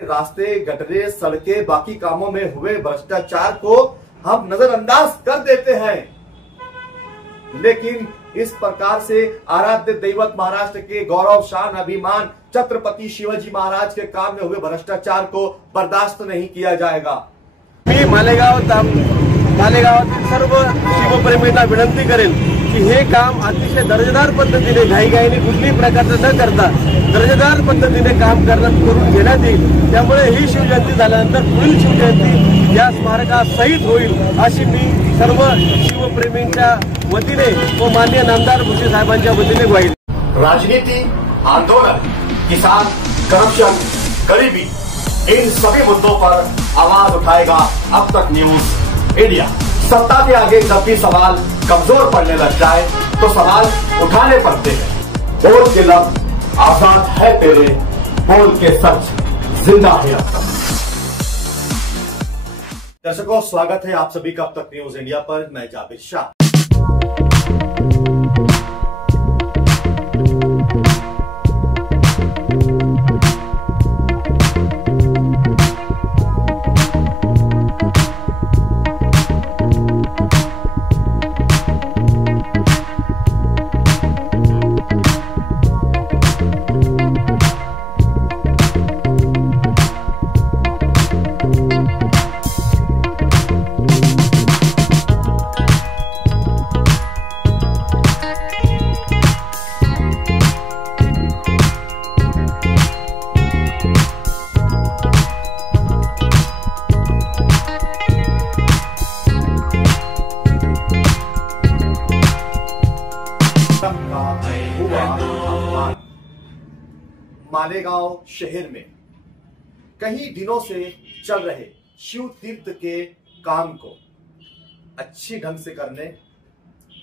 रास्ते, गटरे, सड़कें, बाकी कामों में हुए भ्रष्टाचार को हम नजरअंदाज कर देते हैं, लेकिन इस प्रकार से आराध्य दैवत महाराष्ट्र के गौरव, शान, अभिमान छत्रपति शिवाजी महाराज के काम में हुए भ्रष्टाचार को बर्दाश्त नहीं किया जाएगा। मी मालेगावातील सर्व शिवप्रेमींना विनंती करेल की हे काम अतिशय दर्जेदार पद्धतीने घाईघाईने कुठल्याही प्रकारचं न करता दर्जेदार पद्धतीने काम करून घेण्यात येईल। त्यामुळे ही शिवजयंती झाल्यानंतर पुढील शिवजयंती या स्मारकासहित होईल अशी मी सर्व शिवप्रेमींच्या वतीने व माननीय नामदार भुसे साहेबांच्या वतीने ग्वाही। राजनीति, आंदोलन, किसान, करप्शन, गरीबी, इन सभी मुद्दों पर आवाज उठाएगा अब तक न्यूज इंडिया। सत्ता के आगे जब भी सवाल कमजोर पड़ने लग जाए तो सवाल उठाने पड़ते हैं। बोल के लफ्ज आजाद है तेरे, बोल के सच जिंदा है अब तक। दर्शकों, स्वागत है आप सभी का अब तक न्यूज इंडिया पर। मैं जाबिर शाह। मालेगांव शहर में कई दिनों से चल रहे शिव तीर्थ के काम को अच्छी ढंग से करने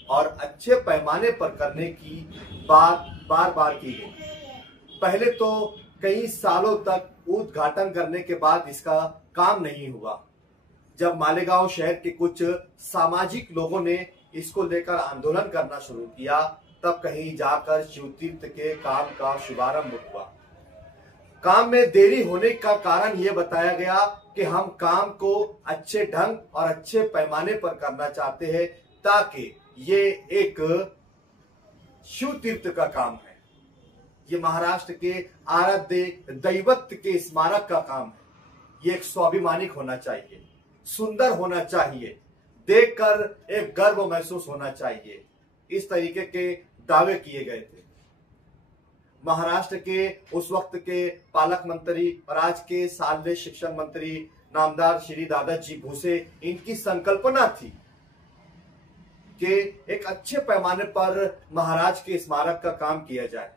और अच्छे पैमाने पर करने की बात बार बार की गई। पहले तो कई सालों तक उद्घाटन करने के बाद इसका काम नहीं हुआ। जब मालेगांव शहर के कुछ सामाजिक लोगों ने इसको लेकर आंदोलन करना शुरू किया, तब कहीं जाकर शिव तीर्थ के काम का शुभारंभ हुआ। काम में देरी होने का कारण यह बताया गया कि हम काम को अच्छे ढंग और अच्छे पैमाने पर करना चाहते हैं, ताकि ये एक शिव तीर्थ का काम है, ये महाराष्ट्र के आराध्य दैवत के स्मारक का काम है। ये एक स्वाभिमानिक होना चाहिए, सुंदर होना चाहिए, देखकर एक गर्व महसूस होना चाहिए। इस तरीके के दावे किए गए थे। महाराष्ट्र के उस वक्त के पालक मंत्री और आज के साले शिक्षण मंत्री नामदार श्री दादाजी भूसे, इनकी संकल्पना थी कि एक अच्छे पैमाने पर महाराज के स्मारक का काम किया जाए।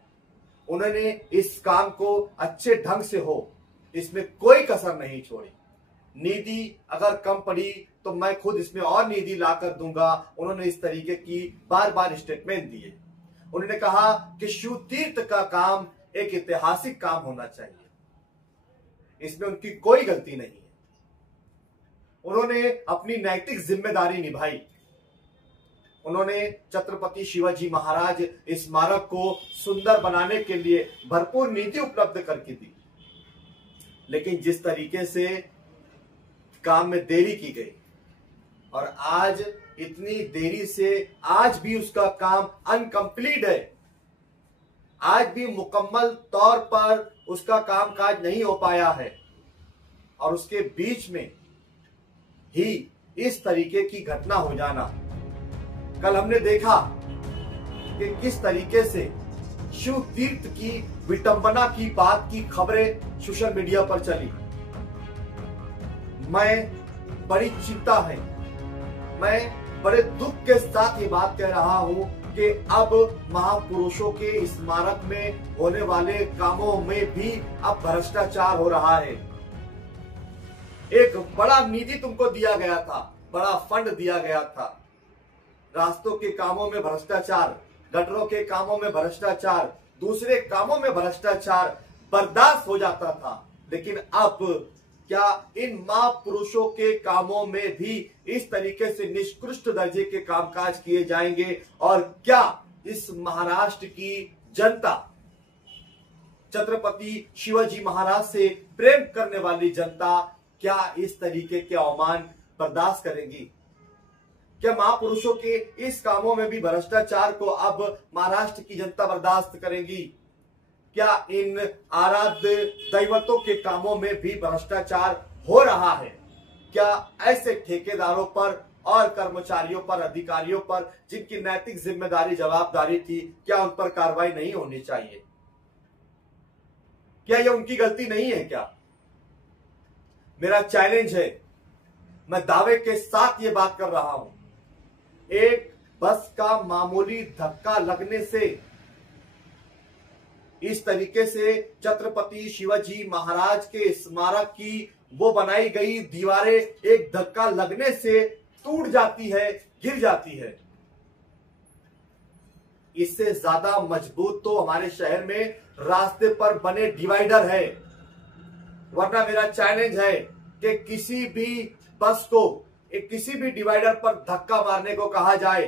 उन्होंने इस काम को अच्छे ढंग से हो, इसमें कोई कसर नहीं छोड़ी। निधि अगर कम पड़ी तो मैं खुद इसमें और निधि लाकर दूंगा, उन्होंने इस तरीके की बार बार स्टेटमेंट दिए। उन्होंने कहा कि शिव तीर्थ का काम एक ऐतिहासिक काम होना चाहिए, इसमें उनकी कोई गलती नहीं है। उन्होंने अपनी नैतिक जिम्मेदारी निभाई। उन्होंने छत्रपति शिवाजी महाराज स्मारक को सुंदर बनाने के लिए भरपूर निधि उपलब्ध करके दी, लेकिन जिस तरीके से काम में देरी की गई और आज इतनी देरी से आज भी उसका काम अनकंप्लीट है, आज भी मुकम्मल तौर पर उसका कामकाज नहीं हो पाया है, और उसके बीच में ही इस तरीके की घटना हो जाना। कल हमने देखा कि किस तरीके से शिव तीर्थ की विटंबना की बात की खबरें सोशल मीडिया पर चली। मैं बड़ी चिंता है, मैं बड़े दुख के साथ ये बात कह रहा हूं कि अब महापुरुषों के स्मारक में होने वाले कामों में भी अब भ्रष्टाचार हो रहा है। एक बड़ा निधि तुमको दिया गया था, बड़ा फंड दिया गया था, रास्तों के कामों में भ्रष्टाचार, गटरों के कामों में भ्रष्टाचार, दूसरे कामों में भ्रष्टाचार बर्दाश्त हो जाता था, लेकिन अब क्या इन महापुरुषों के कामों में भी इस तरीके से निष्कृष्ट दर्जे के कामकाज किए जाएंगे? और क्या इस महाराष्ट्र की जनता छत्रपति शिवाजी महाराज से प्रेम करने वाली जनता क्या इस तरीके के अवमान बर्दाश्त करेगी? क्या महापुरुषों के इस कामों में भी भ्रष्टाचार को अब महाराष्ट्र की जनता बर्दाश्त करेगी? क्या इन आराध्य दैवतों के कामों में भी भ्रष्टाचार हो रहा है? क्या ऐसे ठेकेदारों पर और कर्मचारियों पर, अधिकारियों पर, जिनकी नैतिक जिम्मेदारी, जवाबदारी थी, क्या उन पर कार्रवाई नहीं होनी चाहिए? क्या यह उनकी गलती नहीं है क्या? मेरा चैलेंज है, मैं दावे के साथ यह बात कर रहा हूं, एक बस का मामूली धक्का लगने से, इस तरीके से छत्रपति शिवाजी महाराज के स्मारक की वो बनाई गई दीवारें एक धक्का लगने से टूट जाती है, गिर जाती है। इससे ज्यादा मजबूत तो हमारे शहर में रास्ते पर बने डिवाइडर है। वरना मेरा चैलेंज है कि किसी भी बस को किसी भी डिवाइडर पर धक्का मारने को कहा जाए,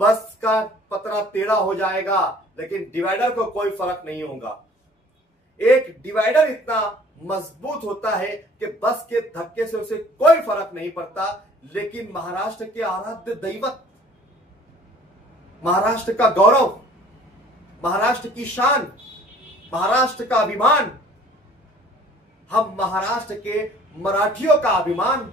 बस का पतरा टेढ़ा हो जाएगा, लेकिन डिवाइडर को कोई फर्क नहीं होगा। एक डिवाइडर इतना मजबूत होता है कि बस के धक्के से उसे कोई फर्क नहीं पड़ता, लेकिन महाराष्ट्र के आराध्य दैवत, महाराष्ट्र का गौरव, महाराष्ट्र की शान, महाराष्ट्र का अभिमान, हम महाराष्ट्र के मराठियों का अभिमान,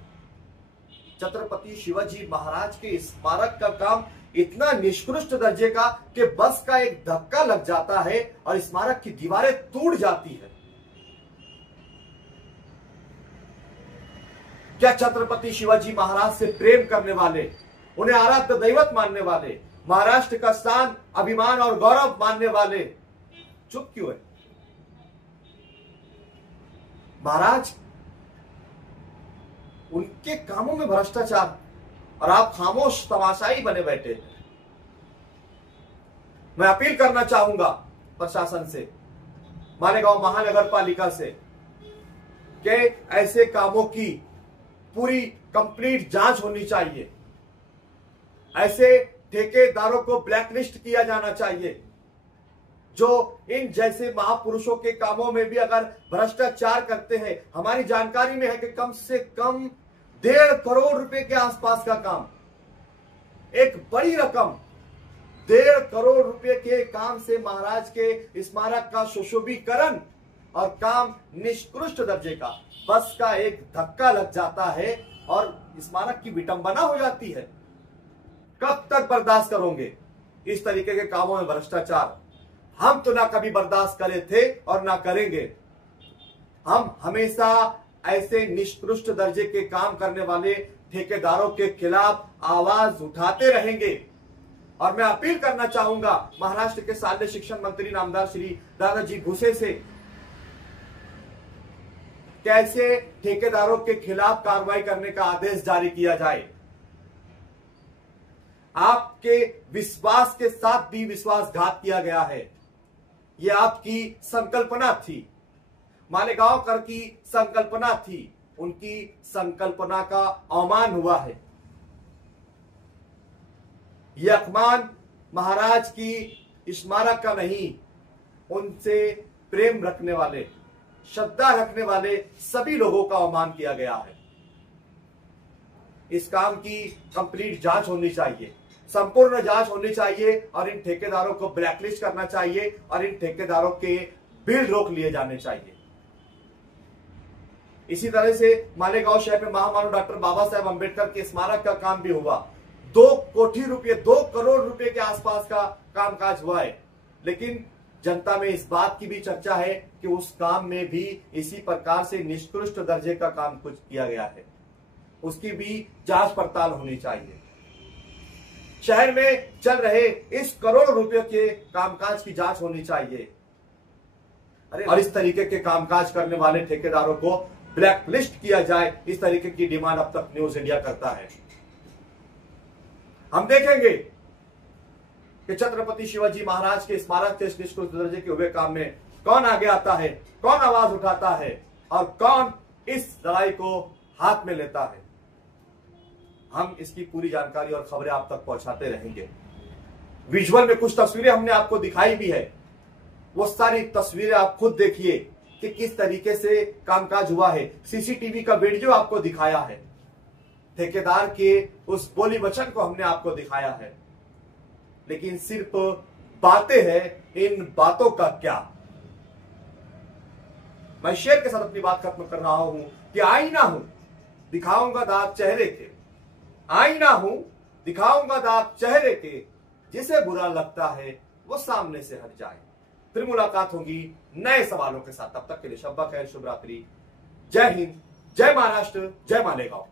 छत्रपति शिवाजी महाराज के स्मारक का काम इतना निष्कृष्ट दर्जे का कि बस का एक धक्का लग जाता है और स्मारक की दीवारें टूट जाती है। क्या छत्रपति शिवाजी महाराज से प्रेम करने वाले, उन्हें आराध्य दैवत मानने वाले, महाराष्ट्र का शान, अभिमान और गौरव मानने वाले चुप क्यों है? महाराज, उनके कामों में भ्रष्टाचार और आप खामोश तमाशाई बने बैठे। मैं अपील करना चाहूंगा प्रशासन से, मालेगांव महानगर पालिका से, कि ऐसे कामों की पूरी कंप्लीट जांच होनी चाहिए। ऐसे ठेकेदारों को ब्लैकलिस्ट किया जाना चाहिए जो इन जैसे महापुरुषों के कामों में भी अगर भ्रष्टाचार करते हैं। हमारी जानकारी में है कि कम से कम 1.5 करोड़ रुपए के आसपास का काम, एक बड़ी रकम, 1.5 करोड़ रुपए के काम से महाराज के स्मारक का सुशोभीकरण और काम निष्कृष्ट दर्जे का, बस का एक धक्का लग जाता है और स्मारक की विटंबना हो जाती है। कब तक बर्दाश्त करोगे इस तरीके के कामों में भ्रष्टाचार? हम तो ना कभी बर्दाश्त करे थे और ना करेंगे। हम हमेशा ऐसे निष्कृष्ट दर्जे के काम करने वाले ठेकेदारों के खिलाफ आवाज उठाते रहेंगे। और मैं अपील करना चाहूंगा महाराष्ट्र के शालेय शिक्षण मंत्री नामदार श्री दादाजी भुसे से, कैसे ठेकेदारों के खिलाफ कार्रवाई करने का आदेश जारी किया जाए। आपके विश्वास के साथ भी विश्वासघात किया गया है। यह आपकी संकल्पना थी, मालेगांव कर की संकल्पना थी, उनकी संकल्पना का अवमान हुआ है। यह अपमान महाराज की स्मारक का नहीं, उनसे प्रेम रखने वाले, श्रद्धा रखने वाले सभी लोगों का अवमान किया गया है। इस काम की कंप्लीट जांच होनी चाहिए, संपूर्ण जांच होनी चाहिए और इन ठेकेदारों को ब्लैकलिस्ट करना चाहिए और इन ठेकेदारों के बिल रोक लिए जाने चाहिए। इसी तरह से मालेगांव शहर में महामानव डॉक्टर बाबा साहेब अंबेडकर के स्मारक का काम भी हुआ। 2 करोड़ रुपए के आसपास का कामकाज हुआ है, लेकिन जनता में इस बात की भी चर्चा है कि उस काम में भी इसी प्रकार से निष्कृष्ट दर्जे का काम कुछ किया गया है। उसकी भी जांच पड़ताल होनी चाहिए। शहर में चल रहे इस करोड़ों रुपयों के कामकाज की जांच होनी चाहिए और इस तरीके के कामकाज करने वाले ठेकेदारों को ब्लैकलिस्ट किया जाए। इस तरीके की डिमांड अब तक न्यूज इंडिया करता है। हम देखेंगे कि छत्रपति शिवाजी महाराज के स्मारक के निष्कृष्ट दर्जे के हुए काम में कौन आगे आता है, कौन आवाज उठाता है और कौन इस लड़ाई को हाथ में लेता है। हम इसकी पूरी जानकारी और खबरें आप तक पहुंचाते रहेंगे। विजुअल में कुछ तस्वीरें हमने आपको दिखाई भी है वो सारी तस्वीरें आप खुद देखिए कि किस तरीके से कामकाज हुआ है। सीसीटीवी का वीडियो आपको दिखाया है, ठेकेदार के उस बोली वचन को हमने आपको दिखाया है, लेकिन सिर्फ बातें हैं, इन बातों का क्या। मैं शेर के साथ अपनी बात खत्म कर रहा हूं कि आईना हूं, दिखाऊंगा दाग चेहरे के, आईना हूं, दिखाऊंगा दाग चेहरे के, जिसे बुरा लगता है वो सामने से हट जाए। फिर मुलाकात होगी नए सवालों के साथ, तब तक के लिए शब्बा खैर, शुभ रात्रि, जय हिंद, जय महाराष्ट्र, जय मालेगांव।